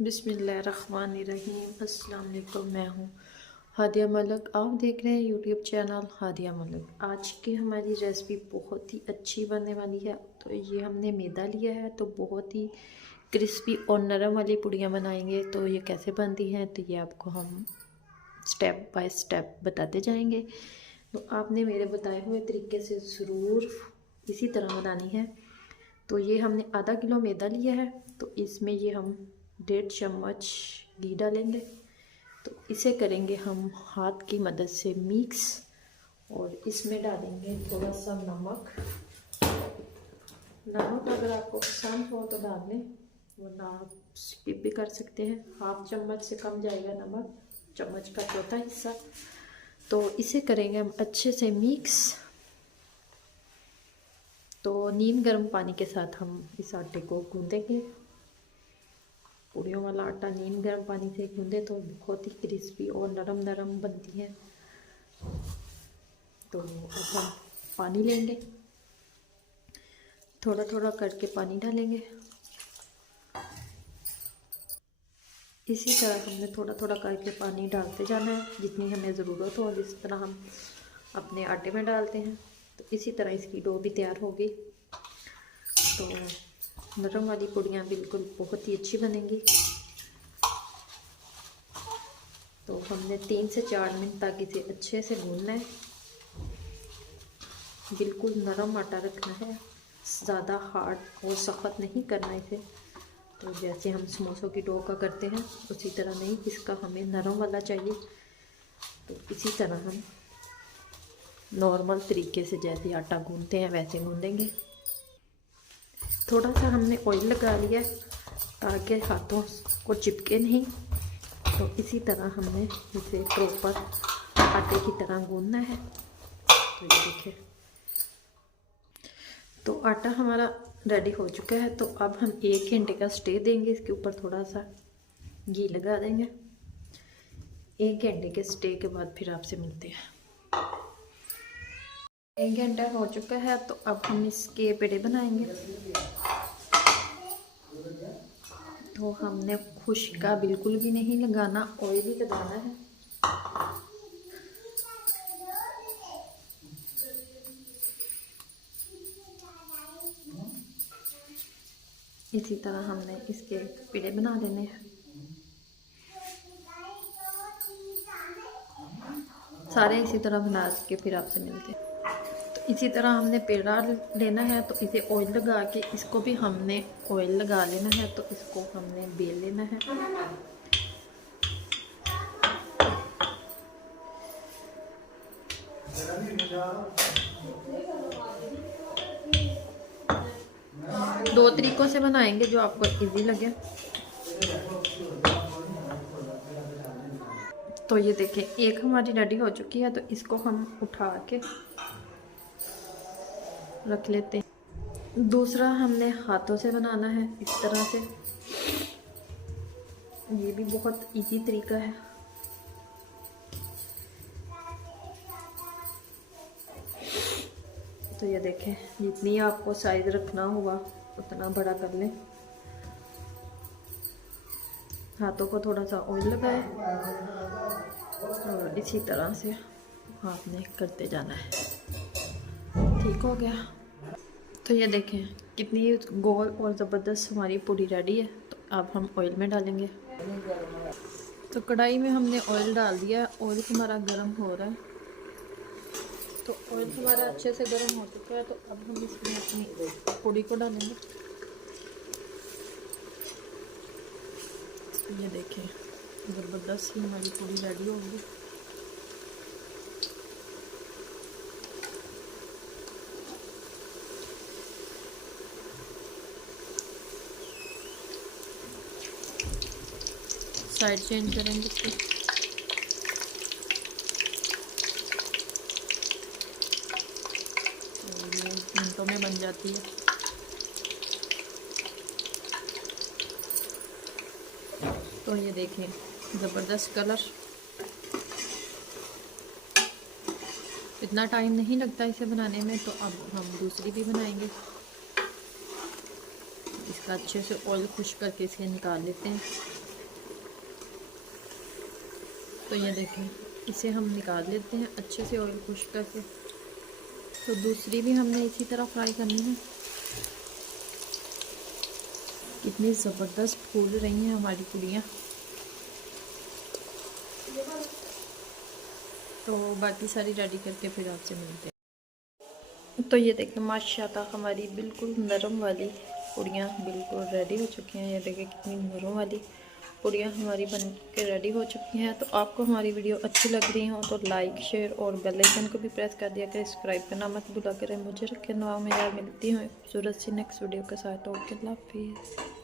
बिस्मिल्लाहिर्रहमानिर्रहीम। अस्सलाम वालेकुम। मैं हूँ हादिया मलिक। आप देख रहे हैं यूट्यूब चैनल हादिया मलिक। आज की हमारी रेसिपी बहुत ही अच्छी बनने वाली है। तो ये हमने मैदा लिया है, तो बहुत ही क्रिस्पी और नरम वाली पुड़ियाँ बनाएंगे। तो ये कैसे बनती हैं तो ये आपको हम स्टेप बाय स्टेप बताते जाएंगे। तो आपने मेरे बताए हुए तरीके से ज़रूर इसी तरह बनानी है। तो ये हमने आधा किलो मैदा लिया है, तो इसमें ये हम 1.5 चम्मच घी डालेंगे। तो इसे करेंगे हम हाथ की मदद से मिक्स, और इसमें डालेंगे थोड़ा सा नमक। नमक अगर आपको पसंद हो तो डाल लें, वरना आप स्किप भी कर सकते हैं। 1/2 चम्मच से कम जाएगा नमक, चम्मच का चौथा हिस्सा। तो इसे करेंगे हम अच्छे से मिक्स। तो नीम गर्म पानी के साथ हम इस आटे को गूंदेंगे। पूड़ियों वाला आटा नीम गर्म पानी से गूंदे तो बहुत ही क्रिस्पी और नरम नरम बनती है। तो अब हम पानी लेंगे, थोड़ा थोड़ा करके पानी डालेंगे। इसी तरह हमने थोड़ा थोड़ा करके पानी डालते जाना है, जितनी हमें ज़रूरत हो। जिस तरह हम अपने आटे में डालते हैं, तो इसी तरह इसकी डो भी तैयार होगी। तो नरम वाली पुड़ियाँ बिल्कुल बहुत ही अच्छी बनेंगी। तो हमने 3 से 4 मिनट तक इसे अच्छे से भूनना है। बिल्कुल नरम आटा रखना है, ज़्यादा हार्ड और सख्त नहीं करना इसे। तो जैसे हम समोसों की डो का करते हैं उसी तरह नहीं, इसका हमें नरम वाला चाहिए। तो इसी तरह हम नॉर्मल तरीके से जैसे आटा गूंदते हैं वैसे गूंदेंगे। थोड़ा सा हमने ऑयल लगा लिया ताकि हाथों को चिपके नहीं। तो इसी तरह हमने इसे प्रॉपर आटे की तरह गूंदना है। तो ये देखिए, तो आटा हमारा रेडी हो चुका है। तो अब हम 1 घंटे का स्टे देंगे, इसके ऊपर थोड़ा सा घी लगा देंगे। 1 घंटे के स्टे के बाद फिर आपसे मिलते हैं। 1 घंटा हो चुका है, तो अब हम इसके पेड़े बनाएंगे। तो हमने खुश्का बिल्कुल भी नहीं लगाना, ऑयल ही लगाना है। इसी तरह हमने इसके पेड़े बना लेने हैं। सारे इसी तरह बना के फिर आपसे मिलते हैं। तो इसी तरह हमने पेड़ा लेना है, तो इसे ऑयल लगा के इसको भी हमने ऑयल लगा लेना है। तो इसको हमने बेल लेना है। दो तरीकों से बनाएंगे जो आपको इजी लगे। तो ये देखें, एक हमारी रेडी हो चुकी है, तो इसको हम उठा के रख लेते हैं। दूसरा हमने हाथों से बनाना है इस तरह से। ये भी बहुत इजी तरीका है। तो ये देखें, जितनी आपको साइज रखना होगा उतना बड़ा कर लें। हाथों को थोड़ा सा ऑयल लगाए और इसी तरह से आपने करते जाना है। ठीक हो गया। तो ये देखें कितनी गोल और ज़बरदस्त हमारी पूरी रेडी है। तो अब हम ऑयल में डालेंगे। तो कढ़ाई में हमने ऑयल डाल दिया। ऑयल हमारा गर्म हो रहा है। तो ऑयल हमारा अच्छे से गर्म हो चुका है। तो अब हम इसमें अपनी पूड़ी को डालेंगे। ये देखें, ज़बरदस्त ही हमारी पूड़ी रेडी होगी। साइड चेंज करेंगे इसको। तो ये मिनटों में बन जाती है। तो ये देखें, ज़बरदस्त कलर। इतना टाइम नहीं लगता इसे बनाने में। तो अब हम दूसरी भी बनाएंगे। इसका अच्छे से ऑयल खुश करके इसे निकाल लेते हैं। तो ये देखें, इसे हम निकाल लेते हैं अच्छे से ऑयल खुश्क करके। तो दूसरी भी हमने इसी तरह फ्राई करनी है। कितनी ज़बरदस्त फूल रही हैं हमारी पूड़ियाँ। तो बाकी सारी रेडी करके फिर आपसे मिलते हैं। तो ये देखें माशाल्लाह हमारी बिल्कुल नरम वाली पूड़ियाँ बिल्कुल रेडी हो चुकी हैं। ये देखें कितनी नरम वाली पूड़ियाँ हमारी बन के रेडी हो चुकी हैं। तो आपको हमारी वीडियो अच्छी लग रही हो तो लाइक शेयर और बेल आइकन को भी प्रेस कर दिया करें। सब्सक्राइब करना मत भूला करें। मुझे रखें दुआ में यार। मिलती हूँ खूबसूरत सी नेक्स्ट वीडियो के साथ। ओके, अल्लाह हाफिज़।